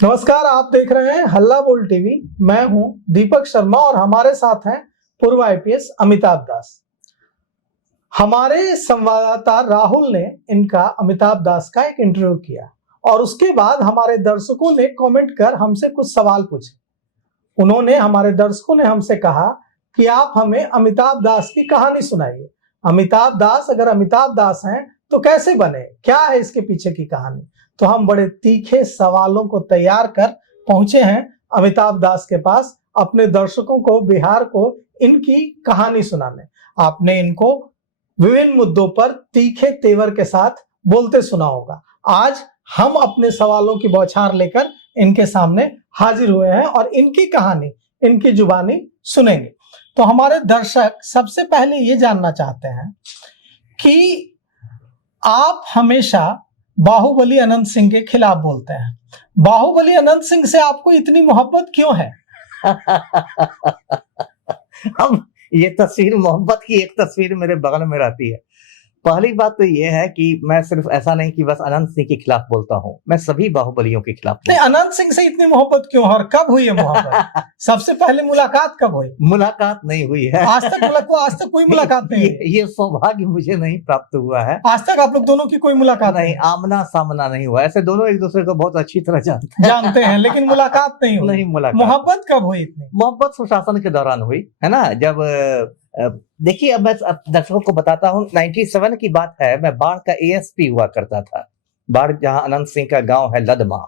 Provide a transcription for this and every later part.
नमस्कार, आप देख रहे हैं हल्ला बोल टीवी। मैं हूं दीपक शर्मा और हमारे साथ हैं पूर्व आईपीएस अमिताभ दास। हमारे संवाददाता राहुल ने इनका अमिताभ दास का एक इंटरव्यू किया और उसके बाद हमारे दर्शकों ने कमेंट कर हमसे कुछ सवाल पूछे। हमारे दर्शकों ने हमसे कहा कि आप हमें अमिताभ दास की कहानी सुनाइए। अमिताभ दास अगर अमिताभ दास हैं तो कैसे बने, क्या है इसके पीछे की कहानी। तो हम बड़े तीखे सवालों को तैयार कर पहुंचे हैं अमिताभ दास के पास, अपने दर्शकों को, बिहार को इनकी कहानी सुनाने। आपने इनको विभिन्न मुद्दों पर तीखे तेवर के साथ बोलते सुना होगा। आज हम अपने सवालों की बौछार लेकर इनके सामने हाजिर हुए हैं और इनकी कहानी, इनकी जुबानी सुनेंगे। तो हमारे दर्शक सबसे पहले ये जानना चाहते हैं कि आप हमेशा बाहुबली अनंत सिंह के खिलाफ बोलते हैं। बाहुबली अनंत सिंह से आपको इतनी मोहब्बत क्यों है? अब ये तस्वीर, मोहब्बत की एक तस्वीर मेरे बगल में रहती है। पहली बात तो ये है कि मैं सिर्फ ऐसा नहीं कि बस अनंत सिंह के खिलाफ बोलता हूँ, मैं सभी बाहुबलियों के खिलाफ नहीं, अनंत सिंह से इतनी मोहब्बत क्यों और कब हुई है मोहब्बत? सबसे पहले मुलाकात कब हुई? मुलाकात नहीं हुई है आज तक कोई मुलाकात नहीं हुई। ये सौभाग्य मुझे नहीं प्राप्त हुआ है। आज तक आप लोग दोनों की कोई मुलाकात नहीं, आमना सामना नहीं हुआ। ऐसे दोनों एक दूसरे को बहुत अच्छी तरह जानते हैं, लेकिन मुलाकात नहीं हुई। नहीं, मुलाकात। मोहब्बत कब हुई इतनी? मोहब्बत सुशासन के दौरान हुई है ना। जब देखिए, अब मैं दर्शकों को बताता हूँ, 97 की बात है। मैं बाढ़ का एएसपी हुआ करता था। बाढ़ जहाँ अनंत सिंह का गांव है लदमा,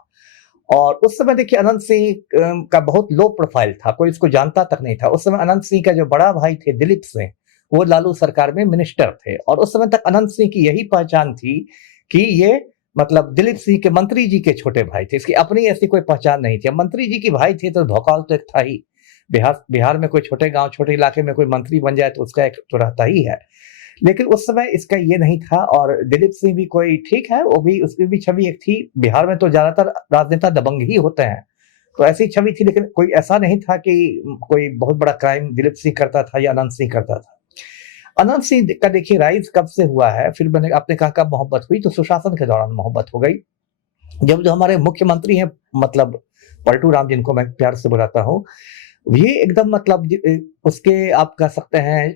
और उस समय देखिए अनंत सिंह का बहुत लो प्रोफाइल था, कोई इसको जानता तक नहीं था। उस समय अनंत सिंह का जो बड़ा भाई थे दिलीप सिंह, वो लालू सरकार में मिनिस्टर थे, और उस समय तक अनंत सिंह की यही पहचान थी कि ये मतलब दिलीप सिंह के मंत्री जी के छोटे भाई थे। इसकी अपनी ऐसी कोई पहचान नहीं थी। मंत्री जी के भाई थे तो भौकाल तो एक था ही। बिहार में कोई छोटे गांव, छोटे इलाके में कोई मंत्री बन जाए तो उसका एक तो रहता ही है। लेकिन उस समय इसका ये नहीं था। और दिलीप सिंह भी कोई ठीक है, वो भी, उसकी भी छवि एक थी। बिहार में तो ज्यादातर राजनेता दबंग ही होते हैं, तो ऐसी छवि थी। लेकिन कोई ऐसा नहीं था कि कोई बहुत बड़ा क्राइम दिलीप सिंह करता था या अनंत सिंह करता था। अनंत सिंह का देखिए राइज कब से हुआ है, फिर मैंने आपने कहा कब मोहब्बत हुई, तो सुशासन के दौरान मोहब्बत हो गई। जब जो हमारे मुख्यमंत्री हैं, मतलब पलटू राम, जिनको मैं प्यार से बुलाता हूँ, ये एकदम मतलब उसके आप कह सकते हैं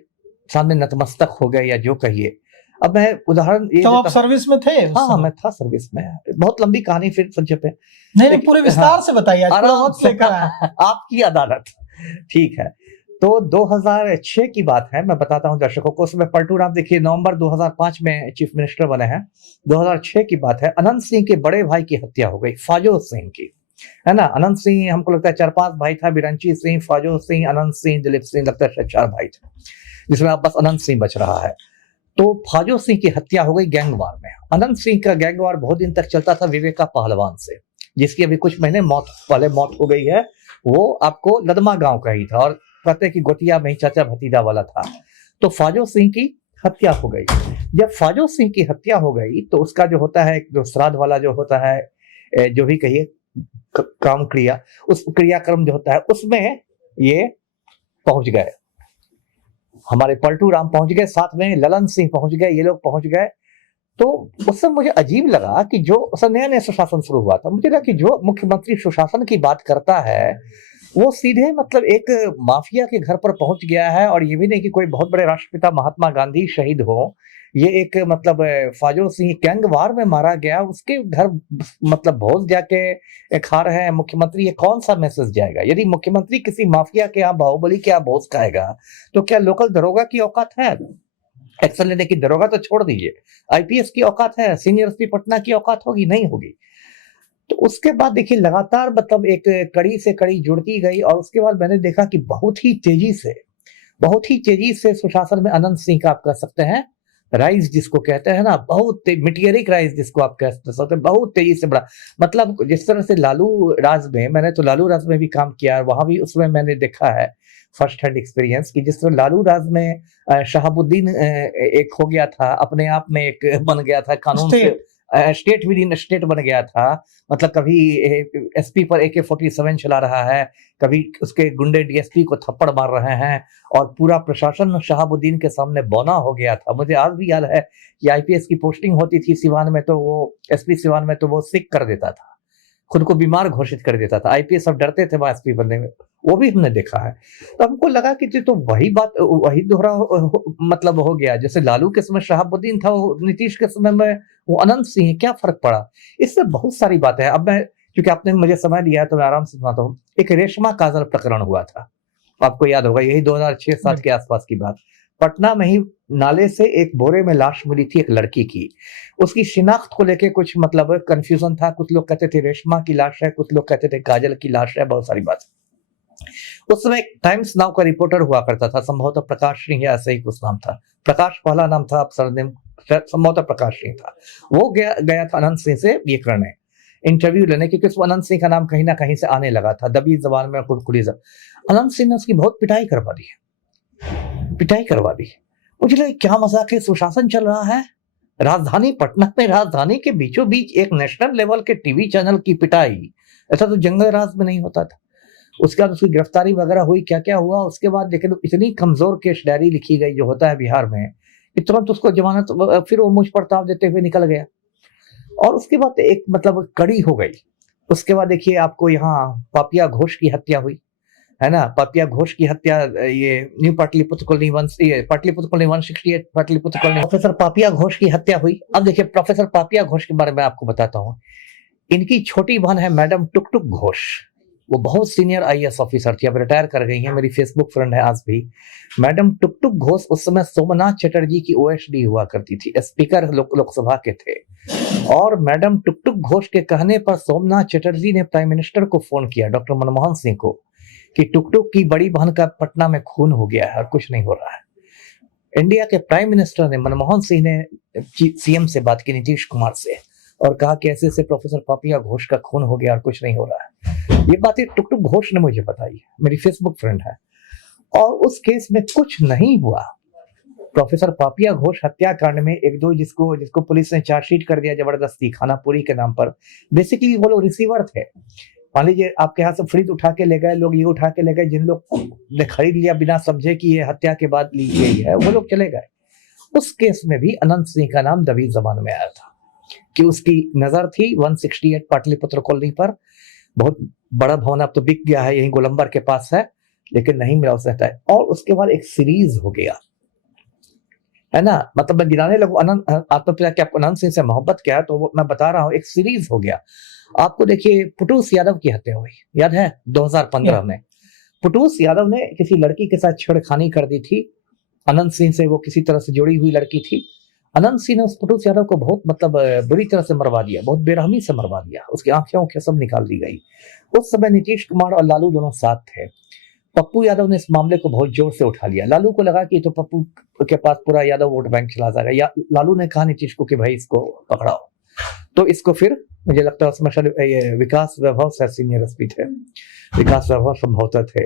सामने नतमस्तक हो गए या जो कहिए। अब मैं उदाहरण ये, तो आप सर्विस में थे? हाँ, मैं था सर्विस में। बहुत लंबी कहानी, फिर संक्षेप है। नहीं, पूरे विस्तार से बताइए, आराम से लेकर आए। आपकी अदालत, ठीक है। तो 2006 की बात है, मैं बताता हूँ दर्शकों को। उसमें पलटू राम देखिए नवंबर 2005 में चीफ मिनिस्टर बने हैं। 2006 की बात है, अनंत सिंह के बड़े भाई की हत्या हो गई, फाजो सिंह की, है ना। अनंत सिंह, हमको लगता है 4-5 भाई था, बिरंची सिंह, फाजो सिंह, अनंत सिंह, दिलीप सिंह, लगता है 4 भाई थे, जिसमें अब बस अनंत सिंह बच रहा है। तो फाजो सिंह की हत्या हो गई गैंगवार में। अनंत सिंह का गैंगवार बहुत दिन तक चलता था विवेका पहलवान से, जिसकी अभी कुछ महीने पहले मौत हो गई है। वो आपको लदमा गांव का ही था, और कहते कि गोतिया में ही चाचा भतीजा वाला था। तो फाजो सिंह की हत्या हो गई। जब फाजो सिंह की हत्या हो गई तो उसका जो होता है, जो श्राद्ध वाला जो होता है, जो भी कहिए काम क्रिया, उस क्रियाक्रम जो होता है, उसमें ये पहुंच गए। हमारे पलटू राम पहुंच गए, साथ में ललन सिंह पहुंच गए, ये लोग पहुंच गए। तो उस समय मुझे अजीब लगा कि जो उस नया नया सुशासन शुरू हुआ था, मुझे लगा कि जो मुख्यमंत्री सुशासन की बात करता है वो सीधे मतलब एक माफिया के घर पर पहुंच गया है। और ये भी नहीं कि कोई बहुत बड़े राष्ट्रपिता महात्मा गांधी शहीद हो, ये एक मतलब फाजो सिंह गैंगवार में मारा गया, उसके घर मतलब भोज जाके खा रहे हैं मुख्यमंत्री। ये कौन सा मैसेज जाएगा? यदि मुख्यमंत्री किसी माफिया के यहाँ, बाहुबली के यहाँ भोज खाएगा, तो क्या लोकल दरोगा की औकात है एक्शन लेने की? दरोगा तो छोड़ दीजिए, आईपीएस की औकात है, सीनियर एसपी पटना की औकात होगी? नहीं होगी। तो उसके बाद देखिए लगातार मतलब एक कड़ी से कड़ी जुड़ती गई, और उसके बाद मैंने देखा कि बहुत ही तेजी से सुशासन में अनंत सिंह का आप कह सकते हैं राइज, जिसको कहते हैं ना, बहुत मिटियरिक राइज जिसको आप कह सकते हैं, बहुत तेजी से बड़ा। मतलब जिस तरह से लालू राज में, मैंने तो लालू राज में भी काम किया, वहां भी उसमें मैंने देखा है फर्स्ट हैंड एक्सपीरियंस कि जिस तरह लालू राज में शहाबुद्दीन एक हो गया था, अपने आप में एक बन गया था, कानून से स्टेट विद इन स्टेट बन गया था। मतलब कभी एसपी पर AK-47 चला रहा है, कभी उसके गुंडे डीएसपी को थप्पड़ मार रहे हैं, और पूरा प्रशासन शहाबुद्दीन के सामने बौना हो गया था। मुझे आज भी याद है कि आईपीएस की पोस्टिंग होती थी सिवान में, तो वो एसपी सिवान में, तो वो सिक कर देता था खुद को बीमार घोषित कर देता था। आईपीएस सब डरते थे एसपी बनने में, वो भी हमने देखा है। तो हमको लगा कि ये तो वही बात, वही दोहरा मतलब हो गया। जैसे लालू के समय शहाबुद्दीन था, वो नीतीश के समय में वो अनंत सिंह है, क्या फर्क पड़ा? इससे बहुत सारी बातें हैं। अब मैं, क्योंकि आपने मुझे समय दिया है तो मैं आराम से सुनाता हूँ। एक रेशमा काजल प्रकरण हुआ था, आपको याद होगा, यही 2006-7 के आसपास की बात। पटना में ही नाले से एक बोरे में लाश मिली थी एक लड़की की। उसकी शिनाख्त को लेके कुछ मतलब कंफ्यूजन था। कुछ लोग कहते थे रेशमा की लाश है, कुछ लोग कहते थे काजल की लाश है, बहुत सारी बात। उस समय टाइम्स नाउ का रिपोर्टर हुआ करता था, संभवतः प्रकाश सिंह या ऐसे ही कुछ नाम था। प्रकाश पहला नाम था, अब सरनेम संभवतः प्रकाश सिंह था। वो गया था अनंत सिंह से ये करने, इंटरव्यू लेने, क्योंकि उसको अनंत सिंह का नाम कहीं ना कहीं से आने लगा था, दबी जबान में कुड़कुड़ी। अनंत सिंह ने उसकी बहुत पिटाई करवा दी, पिटाई करवा दी। मुझे लगा क्या मजाक है, सुशासन चल रहा है राजधानी पटना में, राजधानी के बीचों बीच एक नेशनल लेवल के टीवी चैनल की पिटाई, ऐसा तो जंगल राज में नहीं होता था। उसके बाद उसकी गिरफ्तारी वगैरह हुई, क्या क्या हुआ उसके बाद। लेकिन इतनी कमजोर केस डायरी लिखी गई जो होता है बिहार में, कि तुरंत उसको जमानत, फिर वो मुझ प्रताप देते हुए निकल गया। और उसके बाद एक मतलब कड़ी हो गई। उसके बाद देखिए आपको यहाँ पापिया घोष की हत्या हुई, है ना। पापिया घोष की हत्या, ये new Pataliputra colony 168 Pataliputra colony, professor Papiya Ghosh की हत्या हुई। अब देखिए प्रोफेसर पापिया घोष के बारे में आपको बताता हूँ। इनकी छोटी बहन है मैडम टुकटुक घोष, वो बहुत सीनियर आईएएस ऑफिसर थी, अब रिटायर कर गई हैं, मेरी फेसबुक फ्रेंड है आज भी। मैडम टुकटुक घोष उस समय सोमनाथ चटर्जी की ओएसडी हुआ करती थी, स्पीकर लोकसभा के थे। और मैडम टुकटुक घोष के कहने पर सोमनाथ चटर्जी ने प्राइम मिनिस्टर को फोन किया, डॉक्टर मनमोहन सिंह को, कि टुकटुक की बड़ी बहन का पटना में खून हो गया है और कुछ नहीं हो रहा है। इंडिया के प्राइम मिनिस्टर ने, मनमोहन सिंह ने सीएम से बात की, नीतीश कुमार से, और कहा कि ऐसे ऐसे प्रोफेसर पापिया घोष का खून हो गया और कुछ नहीं हो रहा है। ये बातें टुकटुक घोष ने मुझे बताई, मेरी फेसबुक फ्रेंड है। और उस केस में कुछ नहीं हुआ। प्रोफेसर पापिया घोष हत्याकांड में एक दो जिसको पुलिस ने चार्जशीट कर दिया जबरदस्ती, खानापुरी के नाम पर। बेसिकली वो लोग रिसीवर थे। मान लीजिए आपके यहाँ से फ्रिज उठा के ले गए लोग, ये उठा के ले गए, जिन लोग ने खरीद लिया बिना समझे कि ये हत्या के बाद ली गई है, वो लोग चले गए। उस केस में भी अनंत सिंह का नाम दबी जबान में आया था कि उसकी नजर थी 168 पाटलिपुत्र कॉलोनी पर। बहुत बड़ा भवन अब तो बिक गया है, यही गोलंबर के पास है, लेकिन नहीं मिला उसे है। और उसके बाद एक सीरीज हो गया, है ना। मतलब मैं गिनाने लगूं आत्मप्रिया कि आपको अनंत सिंह से मोहब्बत क्या है, तो मैं बता रहा हूं, एक सीरीज हो गया। आपको देखिए पुटूस यादव की हत्या हुई, याद है 2015 में। पुटूस यादव ने किसी लड़की के साथ छेड़खानी कर दी थी अनंत सिंह से, वो किसी तरह से जुड़ी हुई लड़की थी। अनंत सिंह ने उस पुटूस यादव को बहुत मतलब बुरी तरह से मरवा दिया, बहुत बेरहमी से मरवा दिया, उसकी आंखें सब निकाल दी गई। उस समय नीतीश कुमार और लालू दोनों साथ थे। पप्पू यादव ने इस मामले को बहुत जोर से उठा लिया। लालू को लगा कि तो पप्पू के पास पूरा यादव वोट बैंक चला जाएगा, या लालू ने कहा नीतीश को कि भाई इसको पकड़ाओ। तो इसको फिर मुझे लगता है उसमें शायद विकास वैभव से सीनियर एसपी थे, विकास वैभव संभवतः थे।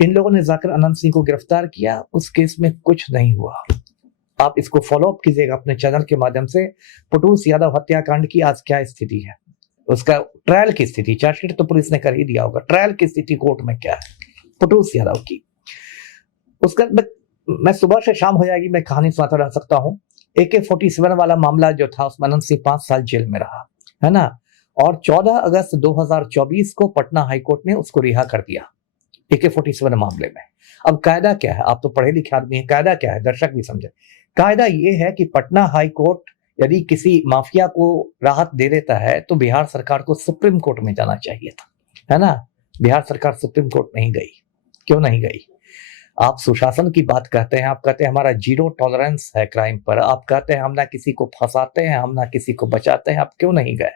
इन लोगों ने जाकर अनंत सिंह को गिरफ्तार किया। उस केस में कुछ नहीं हुआ। आप इसको फॉलो अप कीजिएगा अपने चैनल के माध्यम से। पुटूस यादव हत्याकांड की आज क्या स्थिति है, उसका ट्रायल की स्थिति, चार्जशीट तो पुलिस ने कर ही दिया होगा, ट्रायल की स्थिति कोर्ट में क्या है पुटूस यादव की, उसका मैं सुबह से शाम हो जाएगी, मैं कहानी सुनाता रह सकता हूँ। AK-47 वाला मामला जो था उसमें अनंत सिंह 5 साल जेल में रहा, है ना। और 14 अगस्त 2024 को पटना हाईकोर्ट ने उसको रिहा कर दिया AK-47 मामले में। अब कायदा क्या है, आप तो पढ़े लिखे आदमी हैं, कायदा क्या है दर्शक भी समझे। कायदा ये है कि पटना हाईकोर्ट यदि किसी माफिया को राहत दे देता है तो बिहार सरकार को सुप्रीम कोर्ट में जाना चाहिए था, है ना। बिहार सरकार सुप्रीम कोर्ट नहीं गई। क्यों नहीं गई? आप सुशासन की बात कहते हैं, आप कहते हैं हमारा 0 टॉलरेंस है क्राइम पर, आप कहते हैं हम ना किसी को फंसाते हैं, हम ना किसी को बचाते हैं, आप क्यों नहीं गए?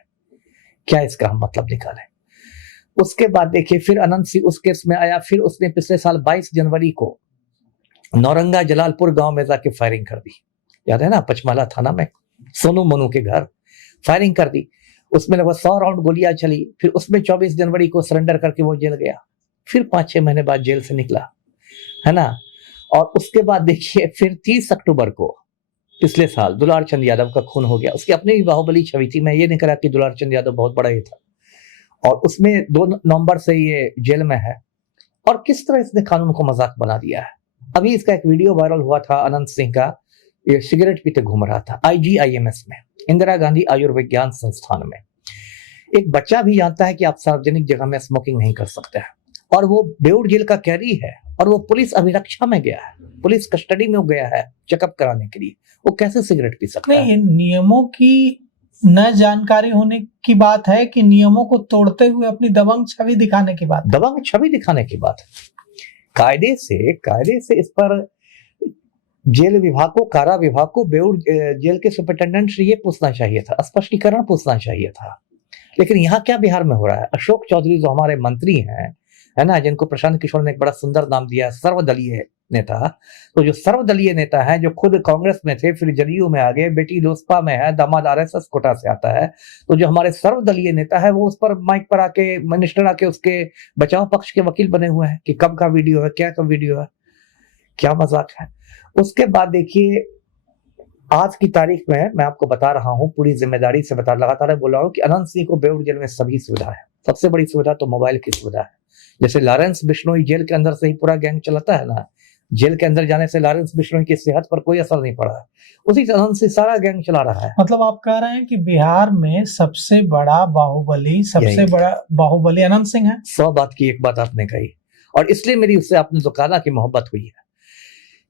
क्या इसका हम मतलब निकालें? उसके बाद देखिए फिर अनंत सिंह उस केस में आया, फिर उसने पिछले साल 22 जनवरी को नौरंगा जलालपुर गांव में जाके फायरिंग कर दी, याद है ना, पचमढ़ी थाना में सोनू मोनू के घर फायरिंग कर दी। उसमें लगभग 100 राउंड गोलियां चली। फिर उसमें 24 जनवरी को सरेंडर करके वो जेल गया, फिर 5-6 महीने बाद जेल से निकला, है ना। और उसके बाद देखिए फिर 30 अक्टूबर को पिछले साल दुलार चंद यादव का खून हो गया। उसकी अपनी भी बाहुबली छवि थी, मैं ये नहीं करा कि दुलार चंद यादव बहुत बड़ा ही था। और उसमें 2 नवंबर से ये जेल में है। और किस तरह इसने कानून को मजाक बना दिया है। अभी इसका एक वीडियो वायरल हुआ था अनंत सिंह का, ये सिगरेट पीते घूम रहा था IGIMS में, इंदिरा गांधी आयुर्विज्ञान संस्थान में। एक बच्चा भी जानता है कि आप सार्वजनिक जगह में स्मोकिंग नहीं कर सकते हैं, और वो बेउर जेल का कैदी है और वो पुलिस अभिरक्षा में गया है, पुलिस कस्टडी में गया है चेकअप कराने के लिए, वो कैसे सिगरेट पी सकता है? नहीं, इन नियमों की न जानकारी होने की बात है कि नियमों को तोड़ते हुए अपनी दबंग छवि दिखाने की बात है? दबंग छवि दिखाने की बात है। कायदे से इस पर जेल विभाग को, कारा विभाग को, बेउर जेल के सुपरिटेंडेंट से ये पूछना चाहिए था, स्पष्टीकरण पूछना चाहिए था। लेकिन यहाँ क्या बिहार में हो रहा है? अशोक चौधरी जो हमारे मंत्री हैं, है ना, जिनको प्रशांत किशोर ने एक बड़ा सुंदर नाम दिया है, सर्वदलीय नेता, तो जो सर्वदलीय नेता है, जो खुद कांग्रेस में थे, फिर जदयू में आ गए, बेटी लोजपा में है, दामाद आरएसएस कोटा से आता है, तो जो हमारे सर्वदलीय नेता है वो उस पर माइक पर आके, मिनिस्टर आके उसके बचाव पक्ष के वकील बने हुए हैं कि कब का वीडियो है, क्या का वीडियो है, क्या मजाक है। उसके बाद देखिए, आज की तारीख में मैं आपको बता रहा हूं, पूरी जिम्मेदारी से लगातार बोल रहा हूं कि अनंत सिंह को बेउर जेल में सभी सुविधा है। सबसे बड़ी सुविधा तो मोबाइल की सुविधा है। जैसे लॉरेंस बिश्नोई जेल के अंदर से ही पूरा गैंग चलाता है ना, जेल के अंदर जाने से लॉरेंस बिश्नोई की सेहत पर कोई असर नहीं पड़ा है, उसी अनंत सिंह सारा गैंग चला रहा है। मतलब आप कह रहे हैं कि बिहार में सबसे बड़ा बाहुबली अनंत सिंह है? 100 बात की एक बात आपने कही, और इसलिए मेरी उससे आपने जो कहा कि मोहब्बत हुई है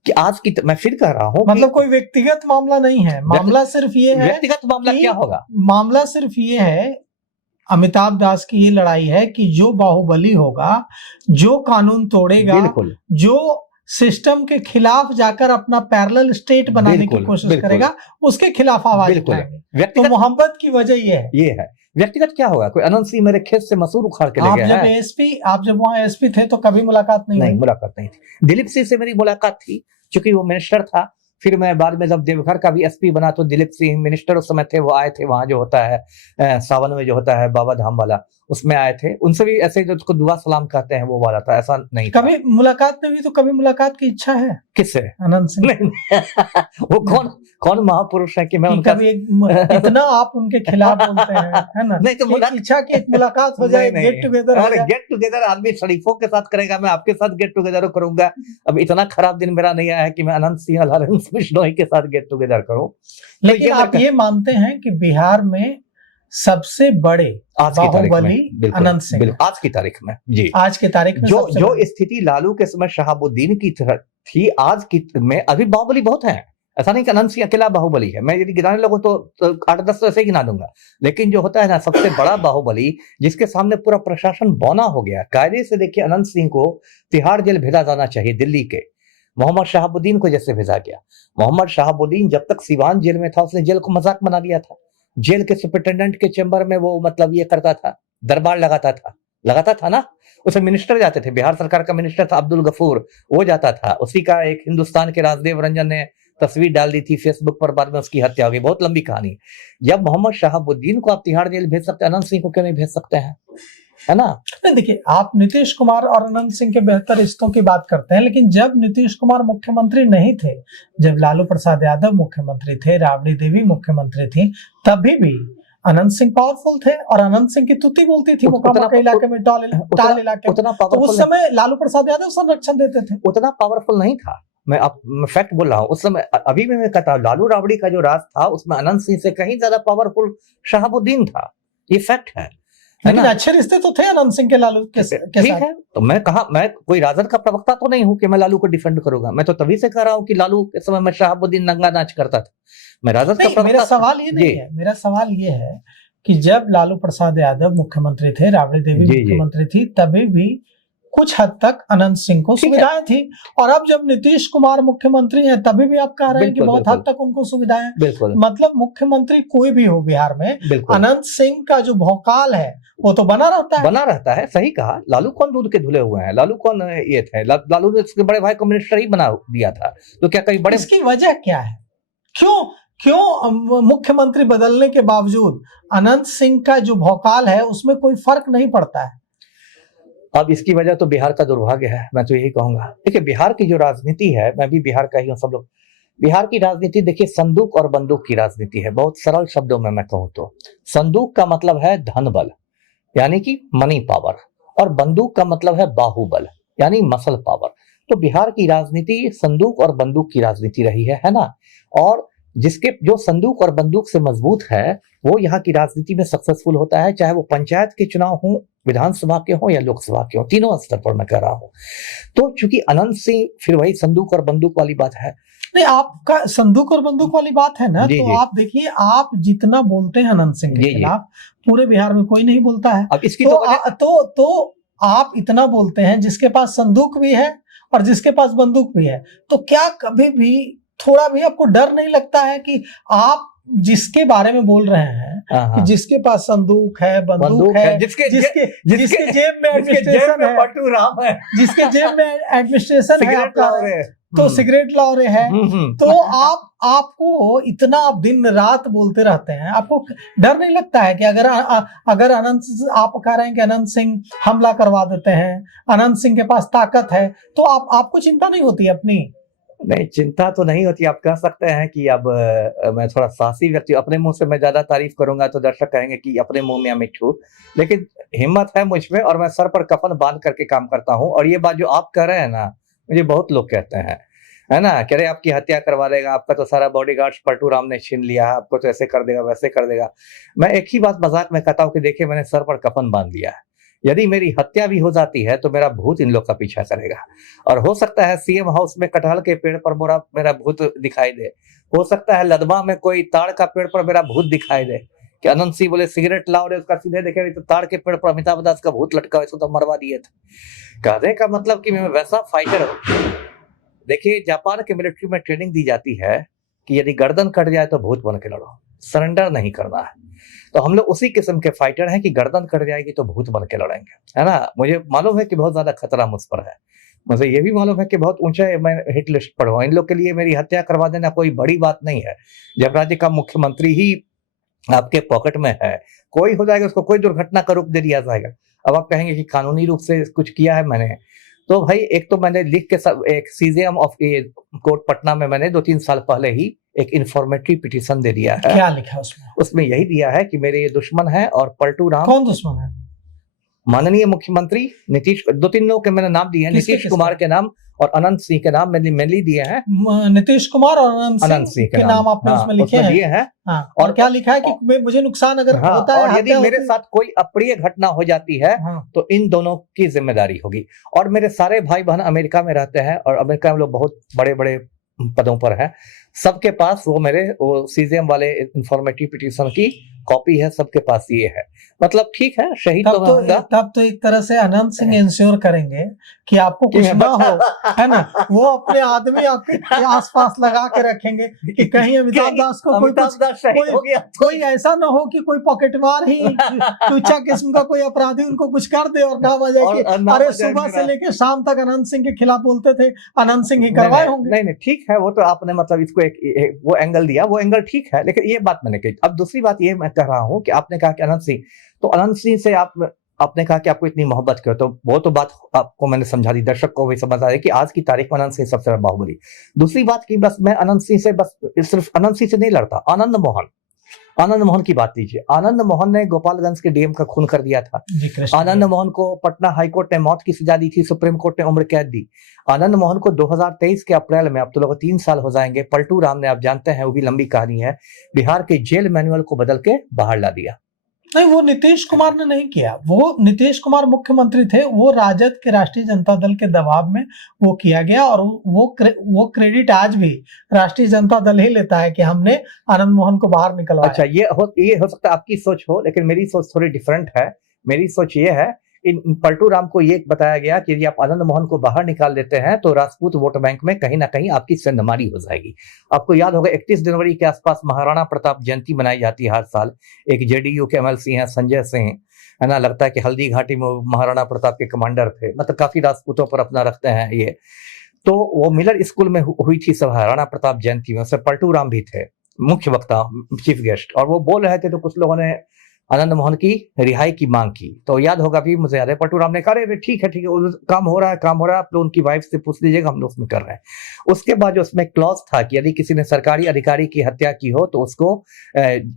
कि आज की मैं फिर कह रहा हूं, मतलब कोई व्यक्तिगत मामला नहीं है, मामला सिर्फ ये है, व्यक्तिगत मामला क्या होगा? मामला सिर्फ ये है, अमिताभ दास की ये लड़ाई है कि जो बाहुबली होगा, जो कानून तोड़ेगा, बिल्कुल, जो सिस्टम के खिलाफ जाकर अपना पैरेलल स्टेट बनाने की कोशिश करेगा, उसके खिलाफ आवाज उठाएंगे। तो मोहब्बत की वजह ये है। व्यक्तिगत क्या होगा? कोई अनंत सिंह मेरे खेत से मसूर उखाड़ के ले गया है। आप जब वहां एसपी थे तो कभी मुलाकात नहीं, मुलाकात नहीं थी। दिलीप सिंह से मेरी मुलाकात थी, क्योंकि वो मिनिस्टर था। फिर मैं बाद में जब देवघर का भी एसपी बना तो दिलीप सिंह मिनिस्टर उस समय थे, वो आए थे वहां जो होता है सावन में जो होता है बाबा धाम वाला, उसमें आए थे। उनसे भी ऐसे जो उसको दुआ सलाम कहते हैं वो वाला था, ऐसा नहीं था। कभी मुलाकात नहीं हुई तो कभी मुलाकात की इच्छा है? किससे? अनंत सिंह। वो कौन महापुरुष है कि मैं उनका इतना आप उनके खिलाफ बोलते हैं, है ना? नहीं तो इच्छा की एक मुलाकात हो जाए, गेट टुगेदर हो जाए। गेट टुगेदर आदमी शरीफों के साथ करेगा, मैं आपके साथ गेट टुगेदर करूंगा। अब इतना खराब दिन मेरा नहीं आया है कि मैं अनंत सिंह लॉरेंस बिश्नोई के साथ गेट टुगेदर करूं। लेकिन आप ये मानते हैं कि बिहार में सबसे बड़े बाहुबली अनंत सिंह आज की तारीख में, जी आज की तारीख में जो स्थिति लालू के समय शहाबुद्दीन की थी, आज की में अभी बाहुबली बहुत है। ऐसा नहीं कि अनंत सिंह अकेला बाहुबली है, मैं यदि गिनाने लगूं तो 8-10 तो ऐसे गिना दूंगा। लेकिन जो होता है ना सबसे बड़ा बाहुबली, जिसके सामने पूरा प्रशासन बौना हो गया, कायदे से देखिए अनंत सिंह को तिहाड़ जेल भेजा जाना चाहिए, दिल्ली के। मोहम्मद शहाबुद्दीन को जैसे भेजा गया। मोहम्मद शहाबुद्दीन जब तक सीवान जेल में था, उसने जेल को मजाक बना दिया था। जेल के सुपरिटेंडेंट के चेंबर में वो मतलब ये करता था, दरबार लगाता था ना। उसमें मिनिस्टर जाते थे, बिहार सरकार का मिनिस्टर था अब्दुल गफूर, वो जाता था। उसी का एक हिंदुस्तान के राजदेव रंजन ने तस्वीर डाल दी थी फेसबुक पर, बाद में उसकी हत्या हो गई। बहुत लंबी कहानी। जब मोहम्मद शहाबुद्दीन को आप तिहाड़ जेल भेज सकते हैं, अनंत सिंह को क्यों नहीं भेज सकते हैं? है ना? देखिए, आप नीतीश कुमार और अनंत सिंह के बेहतर रिश्तों की बात करते हैं, लेकिन जब नीतीश कुमार मुख्यमंत्री नहीं थे, जब लालू प्रसाद यादव मुख्यमंत्री थे, राबड़ी देवी मुख्यमंत्री थी, तभी भी अनंत सिंह पावरफुल थे और अनंत सिंह की तुति बोलती थी मोकामा के इलाके में, टाल इलाके में। तो उस समय लालू प्रसाद यादव संरक्षण देते थे। उतना पावरफुल नहीं था। मैं फैक्ट बोल रहा हूँ। उस समय अभी भी मैं कहता हूँ, लालू राबड़ी का जो राज था उसमें अनंत सिंह से कहीं ज्यादा पावरफुल शहाबुद्दीन था। ये फैक्ट है। लेकिन अच्छे रिश्ते तो थे अनंत सिंह के लालू के साथ। है तो मैं कोई राजद का प्रवक्ता तो नहीं हूं कि मैं लालू को डिफेंड करूंगा। मैं तो तभी से कह रहा हूं कि लालू के समय में शहाबुद्दीन नंगा नाच करता था। मैं राजद का प्रवक्ता। मेरा सवाल ये नहीं है, मेरा सवाल ये है कि जब लालू प्रसाद यादव मुख्यमंत्री थे, राबड़ी देवी मुख्यमंत्री थी, तभी भी कुछ हद तक अनंत सिंह को सुविधाएं थी, और अब जब नीतीश कुमार मुख्यमंत्री हैं तभी भी आप कह रहे हैं कि बहुत हद तक उनको सुविधाएं। मतलब मुख्यमंत्री कोई भी हो बिहार में, अनंत सिंह का जो भौकाल है वो तो बना रहता है। सही कहा। लालू कौन दूध के धुले हुए हैं? लालू कौन ये थे? लालू ने उसके बड़े भाई को मिनिस्टर ही बना दिया था। तो क्या कहीं बड़े, इसकी वजह क्या है? क्यों मुख्यमंत्री बदलने के बावजूद अनंत सिंह का जो भौकाल है उसमें कोई फर्क नहीं पड़ता है? अब इसकी वजह तो बिहार का दुर्भाग्य है, मैं तो यही कहूंगा। देखिए, बिहार की जो राजनीति है, मैं भी बिहार का ही हूँ, सब लोग बिहार की राजनीति देखिए, संदूक और बंदूक की राजनीति है। बहुत सरल शब्दों में मैं कहूँ तो संदूक का मतलब है धन बल, यानी कि मनी पावर, और बंदूक का मतलब है बाहुबल, यानी मसल पावर। तो बिहार की राजनीति संदूक और बंदूक की राजनीति रही है ना। और जिसके जो संदूक और बंदूक से मजबूत है वो यहाँ की राजनीति में सक्सेसफुल होता है, चाहे वो पंचायत के चुनाव हो, विधानसभा के हो या लोकसभा के हो, तीनों स्तर पर मैं कह रहा हूँ। तो चूंकि अनंत सिंह, फिर वही संदूक और बंदूक वाली बात है। नहीं, आपका संदूक और बंदूक वाली बात है ना, जी, तो जी। आप देखिए, आप जितना बोलते हैं अनंत सिंह जी, के जी। खिलाफ, पूरे बिहार में कोई नहीं बोलता है। अब इसकी तो तो वजह तो आप इतना बोलते हैं, जिसके पास संदूक भी है और जिसके पास बंदूक भी है, तो क्या कभी भी थोड़ा भी आपको डर नहीं लगता है कि आप जिसके बारे में बोल रहे हैं कि हाँ, जिसके पास संदूक है, बंदूक बंदूक है, है, जिसके जिसके जेब में जिसके जेब एडमिनिस्ट्रेशन में है, पलटू राम है, जिसके जेब में एडमिनिस्ट्रेशन है सिगरेट आपका, लाओ रे। तो सिगरेट लाओ रे है, हम्म। तो आपको इतना आप दिन रात बोलते रहते हैं, आपको डर नहीं लगता है कि अगर अनंत, आप कह रहे हैं कि अनंत सिंह हमला करवा देते हैं, अनंत सिंह के पास ताकत है, तो आपको चिंता नहीं होती अपनी? नहीं, चिंता तो नहीं होती। आप कह सकते हैं कि अब मैं थोड़ा साहसी व्यक्ति, अपने मुंह से मैं ज्यादा तारीफ करूंगा तो दर्शक कहेंगे कि अपने मुंह में मिट्ठू, लेकिन हिम्मत है मुझ में और मैं सर पर कफन बांध करके काम करता हूं। और ये बात जो आप कह रहे हैं ना, मुझे बहुत लोग कहते हैं, है ना, कह रहे आपकी हत्या करवा देगा, आपका तो सारा बॉडीगार्ड पलटू राम ने छीन लिया, आपको तो ऐसे कर देगा, वैसे कर देगा। मैं एक ही बात मजाक में कहता हूँ कि देखिए, मैंने सर पर कफन बांध लिया है, यदि मेरी हत्या भी हो जाती है तो मेरा भूत इन लोग का पीछा करेगा। और हो सकता है सीएम हाउस में कटहल के पेड़ पर मेरा भूत दिखाई दे, हो सकता है लदमा में कोई ताड़ का पेड़ पर मेरा भूत दिखाई दे कि अनंत सिंह बोले सिगरेट लाओ रे, उसका सीधे देखे तो ताड़ के पेड़ पर अमिताभ दास का भूत लटका, इसको तो मरवा दिए थे। कहने का मतलब कि मैं वैसा फाइटर हूँ। देखिए, जापान के मिलिट्री में ट्रेनिंग दी जाती है कि यदि गर्दन कट जाए तो भूत बन के लड़ो, सरेंडर नहीं करना है। तो हम लोग उसी किस्म के फाइटर हैं कि गर्दन कट जाएगी तो भूत बन के लड़ेंगे, है ना। मुझे मालूम है कि बहुत ज्यादा खतरा मुझ पर है, मुझे ये भी मालूम है कि बहुत ऊंचे मैं हिट लिस्ट पर हूं। इन लोग के लिए मेरी हत्या करवा देना कोई बड़ी बात नहीं है। जब राज्य का मुख्यमंत्री ही आपके पॉकेट में है, कोई हो जाएगा, उसको कोई दुर्घटना का रूप दे दिया जाएगा। अब आप कहेंगे कि कानूनी रूप से कुछ किया है मैंने, तो भाई एक तो मैंने लिख के सब, एक सीजेएम ऑफ कोर्ट पटना में मैंने 2-3 साल पहले ही एक इन्फॉर्मेटरी पिटीशन दे दिया है। क्या लिखा उसमें? उसमें यही दिया है कि मेरे ये दुश्मन है और पलटू राम। कौन दुश्मन है? माननीय मुख्यमंत्री नीतीश, 2-3 लोगों के मैंने नाम दिए हैं, नीतीश कुमार के नाम और अनंत सिंह के नाम मैंने दिए हैं। नीतीश कुमार और अनंत सिंह के नाम आपने उसमें लिखे हैं? दिए हैं। हाँ, और क्या लिखा है कि मुझे नुकसान अगर होता है, और यदि मेरे साथ कोई अप्रिय घटना हो जाती है तो इन दोनों की जिम्मेदारी होगी। और मेरे सारे भाई बहन अमेरिका में रहते हैं और अमेरिका में लोग बहुत बड़े बड़े पदों पर हैं, सबके पास वो सीजेएम वाले इन्फॉर्मेटिव पिटीशन की कॉपी है, सबके पास ये है। मतलब ठीक है, शहीद तब तो एक तरह से अनंत सिंह इंश्योर करेंगे कि आपको कुछ ना हो, है ना। वो अपने आदमी आपके आसपास लगा के रखेंगे कि कहीं अमिताभ दास को कोई ऐसा ना हो कि कोई पॉकेटमार ही टूचा किस्म का कोई अपराधी उनको कुछ कर दे और नाम आ जाए कि अरे सुबह से लेकर शाम तक अनंत सिंह के खिलाफ बोलते थे, अनंत सिंह ही करवाए होंगे। नहीं, ठीक है, वो तो आपने मतलब इसको वो एंगल दिया, वो एंगल ठीक है, लेकिन ये बात मैंने कही। अब दूसरी बात ये मैं कह रहा हूँ कि आपने कहा कि अनंत सिंह, तो अनंत सिंह से आपने कहा कि आपको इतनी मोहब्बत क्यों, तो वो तो बात आपको मैंने समझा दी, दर्शक को भी समझ आ रही कि आज की तारीख में अनंत सिंह सबसे बड़ा बाहुबली। दूसरी बात की, बस मैं अनंत सिंह से बस सिर्फ अनंत सिंह से नहीं लड़ता, आनंद मोहन की बात लीजिए। आनंद मोहन ने गोपालगंज के डीएम का खून कर दिया था। आनंद मोहन को पटना हाईकोर्ट ने मौत की सजा दी थी, सुप्रीम कोर्ट ने उम्र कैद दी। आनंद मोहन को 2023 के अप्रैल में, अब तो लोग 3 साल हो जाएंगे, पलटू राम ने, आप जानते हैं, वो भी लंबी कहानी है, बिहार के जेल मैनुअल को बदल के बाहर ला दिया। नहीं, वो नीतीश कुमार ने नहीं किया, वो नीतीश कुमार मुख्यमंत्री थे, वो राजद के राष्ट्रीय जनता दल के दबाव में वो किया गया। और वो क्रेडिट आज भी राष्ट्रीय जनता दल ही लेता है कि हमने आनंद मोहन को बाहर निकलवाया। अच्छा, ये हो सकता है आपकी सोच हो, लेकिन मेरी सोच थोड़ी डिफरेंट है। मेरी सोच ये है, इन पलटू राम को ये बताया गया कि यदि आप आनंद मोहन को बाहर निकाल देते हैं तो राजपूत वोट बैंक में कहीं ना कहीं आपकी सेंधमारी हो जाएगी। आपको याद होगा 31 जनवरी के आसपास महाराणा प्रताप जयंती मनाई जाती है हर साल। एक जेडीयू के एमएलसी हैं संजय सिंह, है ना, लगता है कि हल्दी घाटी में महाराणा प्रताप के कमांडर थे, मतलब काफी राजपूतों पर अपना रखते हैं ये। तो वो मिलर स्कूल में हुई थी सभा राणा प्रताप जयंती में, उससे पलटू राम भी थे मुख्य वक्ता, चीफ गेस्ट, और वो बोल रहे थे तो कुछ लोगों ने आनंद मोहन की रिहाई की मांग की। तो याद होगा भी, मुझे याद है, पलटू राम ने कहा ठीक है काम हो रहा है, आप लोग उनकी वाइफ से पूछ लीजिएगा, हम लोग उसमें कर रहे हैं। उसके बाद जो उसमें क्लॉज था कि यदि किसी ने सरकारी अधिकारी की हत्या की हो तो उसको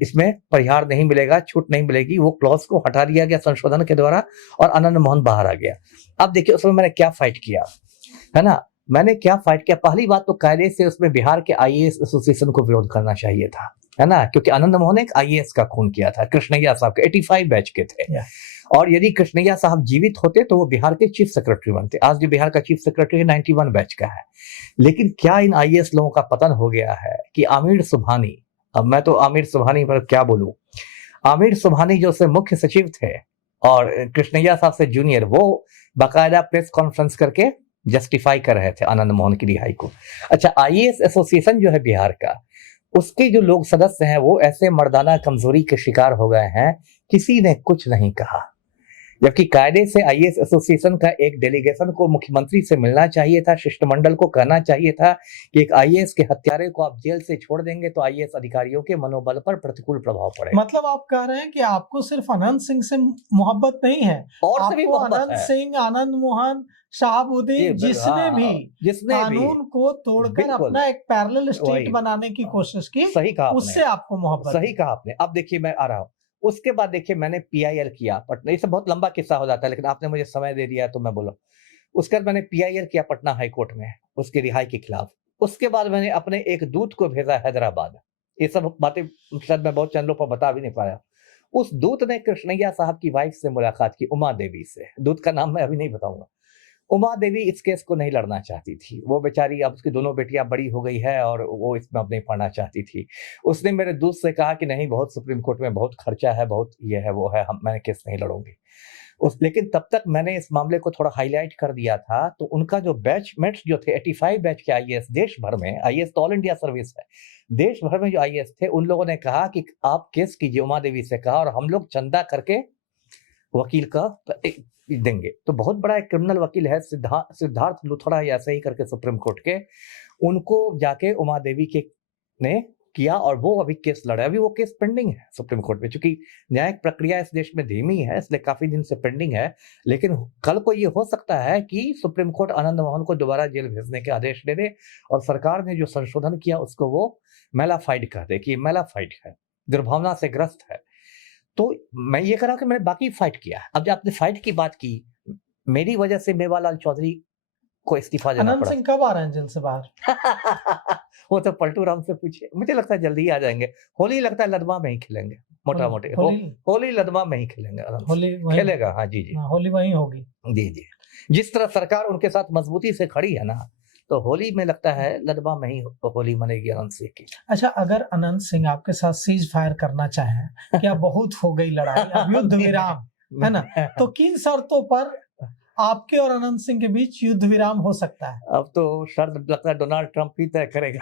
इसमें परिहार नहीं मिलेगा, छूट नहीं मिलेगी, वो क्लॉज को हटा दिया गया संशोधन के द्वारा और आनंद मोहन बाहर आ गया। अब देखिए उसमें मैंने क्या फाइट किया, है ना। मैंने क्या फाइट किया? पहली बात तो कायदे से उसमें बिहार के आईएएस एसोसिएशन को विरोध करना चाहिए था, है ना, क्योंकि आनंद मोहन एक आईएएस का खून किया था। कृष्णैया साहब के 85 बैच के थे, और यदि कृष्णैया साहब जीवित होते तो वो बिहार के चीफ सेक्रेटरी बनते। आज जो बिहार का चीफ सेक्रेटरी 91 बैच का है। लेकिन क्या इन आईएएस लोगों का पतन हो गया है कि आमिर सुबहानी, अब मैं तो आमिर सुबहानी पर क्या बोलूं, आमिर सुबहानी जो से मुख्य सचिव थे और कृष्णैया साहब से जूनियर, वो बाकायदा प्रेस कॉन्फ्रेंस करके जस्टिफाई कर रहे थे आनंद मोहन की रिहाई को। अच्छा, आईएएस एसोसिएशन जो है बिहार का, उसके जो लोग सदस्य हैं वो ऐसे मर्दाना कमजोरी के शिकार हो गए हैं, किसी ने कुछ नहीं कहा। जबकि कायदे से आईएएस एसोसिएशन का एक डेलीगेशन को मुख्यमंत्री से मिलना चाहिए था, शिष्टमंडल को कहना चाहिए था कि एक आईएएस के हत्यारे को आप जेल से छोड़ देंगे तो आईएएस अधिकारियों के मनोबल पर प्रतिकूल प्रभाव पड़ेगा। मतलब आप कह रहे हैं कि आपको सिर्फ अनंत सिंह से मोहब्बत नहीं है, और से भी आपको मोहब्बत अनंत है। सिंह, आनंद मोहन, शहाबुद्दीन, जिसने कानून को तोड़कर बिल्कुल। अपना एक पैरेलल स्टेट वही। बनाने की कोशिश की, सही कहा आपने। उससे आपको मोहब्बत सही है। कहा आपने। अब देखिए मैं आ रहा हूँ, उसके बाद देखिए मैंने पीआईएल किया पटना। इससे बहुत लंबा किस्सा हो जाता है, लेकिन आपने मुझे समय दे दिया तो मैं बोला। उसके बाद मैंने पीआईएल किया पटना हाई कोर्ट में उसकी रिहाई के खिलाफ। उसके बाद मैंने अपने एक दूत को भेजा हैदराबाद। ये सब बातें शायद मैं बहुत चैनलों पर बता भी नहीं पाया। उस दूत ने कृष्णैया साहब की वाइफ से मुलाकात की, उमा देवी से। दूत का नाम मैं अभी नहीं बताऊंगा। उमा देवी इस केस को नहीं लड़ना चाहती थी। वो बेचारी, अब उसकी दोनों बेटियां बड़ी हो गई है और वो इसमें अब नहीं पढ़ना चाहती थी। उसने मेरे दूत से कहा कि नहीं, बहुत सुप्रीम कोर्ट में बहुत खर्चा है, बहुत ये है वो है, मैंने केस नहीं लड़ूंगी। लेकिन तब तक मैंने इस मामले को थोड़ा हाईलाइट कर दिया था, तो उनका जो बैचमेट्स जो थे 85 बैच के आईएएस देश भर में, आईएएस तो ऑल इंडिया सर्विस है, देश भर में जो आईएएस थे उन लोगों ने कहा कि आप केस कीजिए, उमा देवी से कहा, और हम लोग चंदा करके वकील का देंगे। तो बहुत बड़ा एक क्रिमिनल वकील है सिद्धार्थ लुथरा, ऐसे ही करके सुप्रीम कोर्ट के, उनको जाके उमा देवी के ने किया और वो अभी केस लड़ा। अभी वो केस पेंडिंग है सुप्रीम कोर्ट में, क्योंकि न्यायिक प्रक्रिया इस देश में धीमी है, इसलिए काफी दिन से पेंडिंग है। लेकिन कल को ये हो सकता है कि सुप्रीम कोर्ट आनंद मोहन को दोबारा जेल भेजने के आदेश दे दे और सरकार ने जो संशोधन किया उसको वो मेलाफाइड कह दे कि मेलाफाइड है, दुर्भावना से ग्रस्त है। तो मैं ये कह रहा हूं कि मैंने बाकी फाइट किया। अब जब आपने फाइट की बात की, मेरी वजह से मेवालाल चौधरी को इस्तीफा देना अनंत पड़ा। सिंह कब आ रहे हैं जेल से बाहर? वो तो पलटू राम से पूछिए, मुझे लगता है जल्दी ही आ जाएंगे। होली लगता है लदमा में ही खेलेंगे, मोटा मोटी होली लदमा में ही खेलेंगे, होली खेलेगा। हाँ जी जी, होली वहीं होगी। जी जी, जिस तरह सरकार उनके साथ मजबूती से खड़ी है ना, तो होली में लगता है लदमा में ही होली मनेगी अनंत सिंह की। अच्छा, अगर अनंत सिंह आपके साथ सीज फायर करना चाहें, क्या बहुत हो गई लड़ाई, अब युद्ध विराम है ना, तो किन शर्तों पर आपके और अनंत सिंह के बीच युद्ध विराम हो सकता है? अब तो शर्त लगता है डोनाल्ड ट्रंप ही तय करेगा।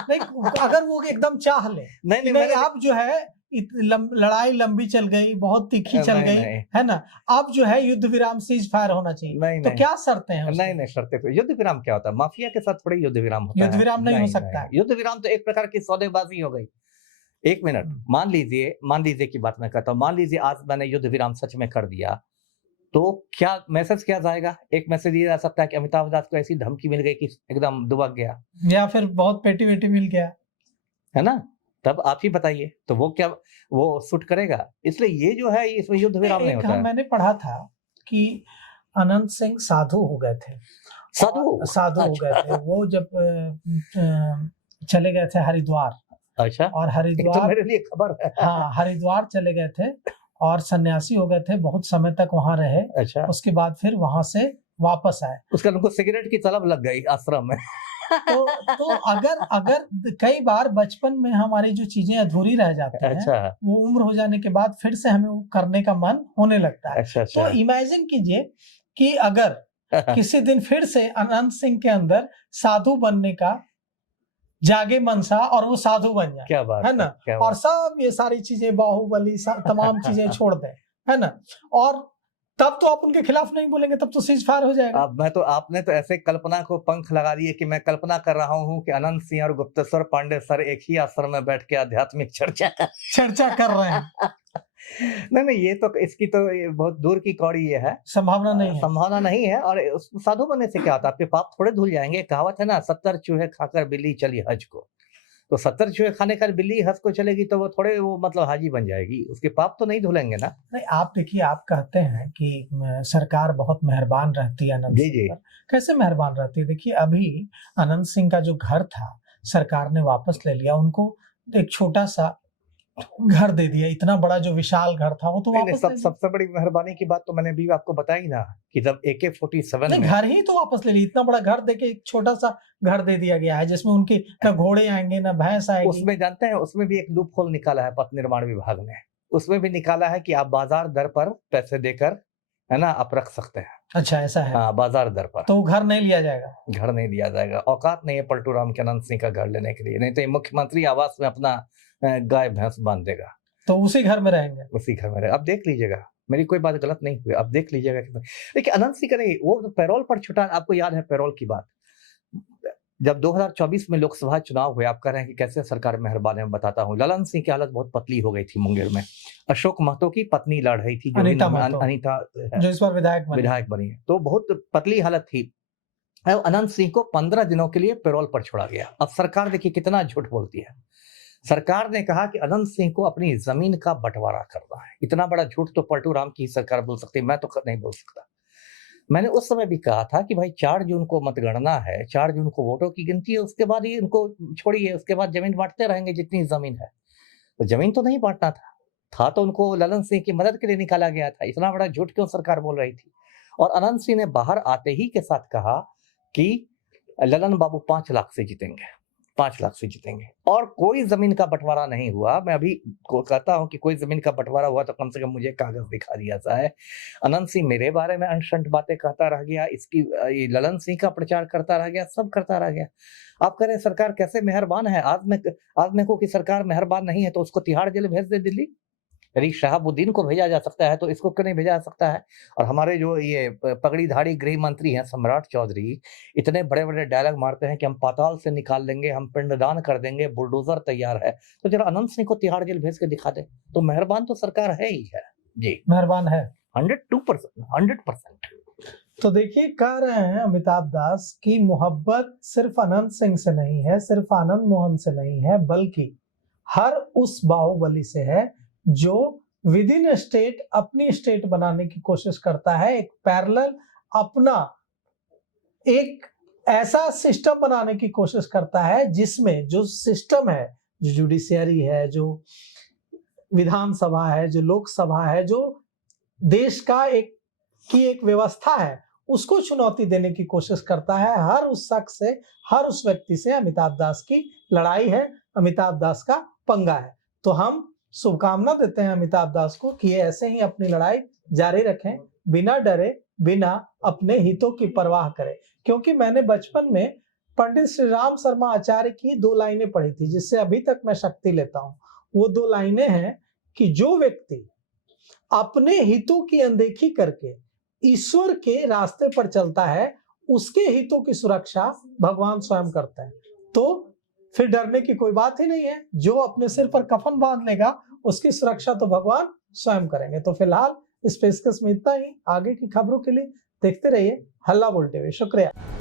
नहीं, अगर वो एकदम चाह ले, नहीं आप जो है लड़ाई लंबी चल गई, बहुत तीखी चल गई, है ना, अब जो है युद्ध विराम सीज फायर होना चाहिए, तो क्या शर्तें हैं? नहीं, शर्तें पे युद्ध विराम क्या होता है? माफिया के साथ थोड़ी युद्ध विराम होता है। युद्ध विराम नहीं हो सकता है। युद्ध विराम तो एक प्रकार की सौदेबाजी हो गई। एक मिनट, मान लीजिए की बात मैं कहता हूँ, मान लीजिए आज मैंने युद्ध विराम सच में कर दिया, तो क्या मैसेज क्या जाएगा? एक मैसेज ये जा सकता है कि अमिताभ दास को ऐसी धमकी मिल गई कि एकदम दुबक गया, या फिर बहुत पेटी वेटी मिल गया, है ना, तब आप ही बताइए, तो वो क्या वो शूट करेगा? इसलिए ये जो है इसमें युद्ध विराम नहीं होता है। मैंने पढ़ा था कि अनंत सिंह साधु हो गए थे, साधु हो गए थे वो जब चले गए थे हरिद्वार। अच्छा, और हरिद्वार तो मेरे लिए खबर है। हाँ, हरिद्वार चले गए थे और सन्यासी हो गए थे, बहुत समय तक वहां रहे। अच्छा, उसके बाद फिर वहां से वापस आए। उसके बाद उनको सिगरेट की तलब लग गई आश्रम में। तो अगर कई बार बचपन में हमारी जो चीजें अधूरी रह जाती हैं, अच्छा, वो उम्र हो जाने के बाद फिर से हमें वो करने का मन होने लगता है। अच्छा, तो इमेजिन कीजिए कि अगर किसी दिन फिर से अनंत सिंह के अंदर साधु बनने का जागे मनसा और वो साधु बन जाए, क्या बात है ना, और सब ये सारी चीजें, बाहुबली तमाम चीजें छोड़ दें, है ना, और तब तो आप उनके खिलाफ नहीं बोलेंगे, तब तो सीज फायर हो जाएगा। अब आपने तो ऐसे कल्पना को पंख लगा दिए कि मैं कल्पना कर रहा हूँ कि अनंत सिंह और गुप्तेश्वर पांडे सर एक ही आश्रम में बैठ के आध्यात्मिक चर्चा कर रहे हैं। नहीं, ये तो इसकी तो बहुत दूर की कौड़ी ये है, संभावना नहीं है। और साधु बनने से क्या होता है? आपके पाप थोड़े धुल जाएंगे। कहावत है ना, 70 चूहे खाकर बिल्ली चली हज को। तो 70 चूहे खाने का बिल्ली हंस को चलेगी तो वो थोड़े वो मतलब हाजी बन जाएगी, उसके पाप तो नहीं धुलेंगे ना। नहीं, आप देखिए, आप कहते हैं कि सरकार बहुत मेहरबान रहती है अनंत जी, सिंह जी। पर। कैसे मेहरबान रहती है? देखिए, अभी अनंत सिंह का जो घर था, सरकार ने वापस ले लिया। उनको एक छोटा-सा घर दे दिया। इतना बड़ा जो विशाल घर था, वो तो नहीं, नहीं, वापस ले लिया। सबसे बड़ी मेहरबानी की बात तो मैंने अभी आपको बताई ना, कि जब AK-47 नहीं, में घर ही तो वापस ले लिया। इतना बड़ा घर देके एक छोटा-सा घर दे दिया गया है, जिसमें उनकी ना घोड़े आएँगे, ना भैंस आएगी। उसमें जानते हैं, उसमें भी एक लूप होल निकाला है पथ निर्माण विभाग ने। उसमें भी निकाला है कि आप बाजार दर पर पैसे देकर, है ना, आप रख सकते हैं। अच्छा, ऐसा है। हाँ, बाजार दर पर। तो घर नहीं लिया जाएगा? घर नहीं दिया जाएगा। औकात नहीं है पलटू राम के अनंत सिंह का घर लेने के लिए, नहीं तो ये मुख्यमंत्री आवास में अपना गाय भैंस बांध देगा। तो उसी घर में रहेंगे? उसी घर में रहे। अब देख लीजिएगा, मेरी कोई बात गलत नहीं हुई, अब देख लीजिएगा कितना। देखिए अनंत सिंह का नहीं, वो पैरोल पर छुटा, आपको याद है पैरोल की बात? जब 2024 में लोकसभा चुनाव हुए, आप कह रहे हैं कि कैसे सरकार मेहरबान है, मैं बताता हूँ। ललन सिंह की हालत बहुत पतली हो गई थी मुंगेर में। अशोक महतो की पत्नी लड़ रही थी, जो अनीता महतो, अनीता है, जो इस बार विधायक बनी है, तो बहुत पतली हालत थी। अब अनंत सिंह को 15 दिनों के लिए पैरोल पर छोड़ा गया। अब सरकार देखिए कितना झूठ बोलती है। सरकार ने कहा कि अनंत सिंह को अपनी जमीन का बंटवारा करना है। इतना बड़ा झूठ तो पलटू राम की सरकार बोल सकती है, मैं तो नहीं बोल सकता। मैंने उस समय भी कहा था कि भाई 4 जून को मतगणना है, 4 जून को वोटों की गिनती है, उसके बाद ही इनको छोड़िए, उसके बाद जमीन बांटते रहेंगे जितनी जमीन है। तो जमीन तो नहीं बांटना था तो उनको ललन सिंह की मदद के लिए निकाला गया था। इतना बड़ा झूठ क्यों सरकार बोल रही थी? और अनंत सिंह ने बाहर आते ही के साथ कहा कि ललन बाबू 5 लाख से जीतेंगे, 5 लाख से जीतेंगे, और कोई जमीन का बंटवारा नहीं हुआ। मैं अभी को कहता हूं कि कोई जमीन का बंटवारा हुआ तो कम से कम मुझे कागज दिखा दिया जाए। अनंत सिंह मेरे बारे में अनशंट बातें कहता रह गया, इसकी ये ललन सिंह का प्रचार करता रह गया, सब करता रह गया। आप कह रहे हैं सरकार कैसे मेहरबान है? आज मैं को कि सरकार मेहरबान नहीं है तो उसको तिहाड़ जेल भेज दे दिल्ली। यदि शहाबुद्दीन को भेजा जा सकता है तो इसको क्यों नहीं भेजा जा सकता है? और हमारे जो ये पगड़ीधारी गृह मंत्री हैं सम्राट चौधरी, इतने बड़े बड़े डायलॉग मारते हैं कि हम पाताल से निकाल लेंगे, हम पिंडदान कर देंगे, बुलडोजर तैयार है। तो जरा अनंत सिंह को तिहाड़ जेल भेज के दिखा दे, तो मेहरबान तो सरकार है ही है जी, मेहरबान है 100%। तो देखिए, कह रहे हैं अमिताभ दास की मोहब्बत सिर्फ अनंत सिंह से नहीं है, सिर्फ आनंद मोहन से नहीं है, बल्कि हर उस बाहुबली से है जो विद इन स्टेट अपनी स्टेट बनाने की कोशिश करता है, एक पैरेलल अपना एक ऐसा सिस्टम बनाने की कोशिश करता है जिसमें जो सिस्टम है, जो जुडिशियरी है, जो विधानसभा है, जो लोकसभा है, जो देश का एक व्यवस्था है, उसको चुनौती देने की कोशिश करता है। हर उस शख्स से, हर उस व्यक्ति से अमिताभ दास की लड़ाई है, अमिताभ दास का पंगा है। तो हम शुभकामना देते हैं अमिताभ दास को कि ये ऐसे ही अपनी लड़ाई जारी रखें, बिना डरे, बिना अपने हितों की परवाह करें। क्योंकि मैंने बचपन में पंडित श्री राम शर्मा आचार्य की 2 लाइनें पढ़ी थी, जिससे अभी तक मैं शक्ति लेता हूं। वो 2 लाइनें हैं कि जो व्यक्ति अपने हितों की अनदेखी करके ईश्वर के रास्ते पर चलता है, उसके हितों की सुरक्षा भगवान स्वयं करते हैं। तो फिर डरने की कोई बात ही नहीं है। जो अपने सिर पर कफन बांध लेगा, उसकी सुरक्षा तो भगवान स्वयं करेंगे। तो फिलहाल इस पेशकश में इतना ही। आगे की खबरों के लिए देखते रहिए हल्ला बोल टीवी। शुक्रिया।